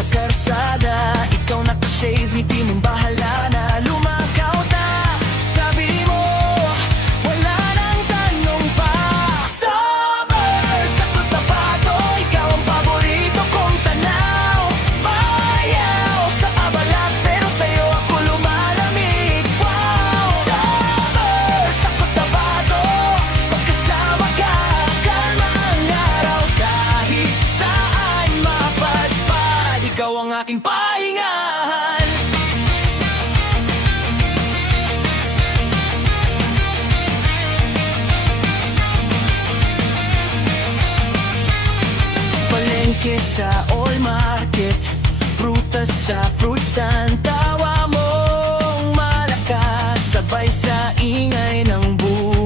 sa karsada, ikaw naka-shades, ngiti mong bahala na. Lumakaw ta, sabi mo, wala nang tanong pa. Summer, sa Cotabato, ikaw ang paborito kong tanaw. Mayaw sa Abalat, pero sa'yo ako lumalamig. Wow! Summer, sa Cotabato, magkasama ka, kalma ang araw. Kahit saan mapadpad, ikaw ang aking pahingahan. Palengke sa all market, prutas sa fruit stand, tawa mong malakas, sabay sa ingay ng buhay.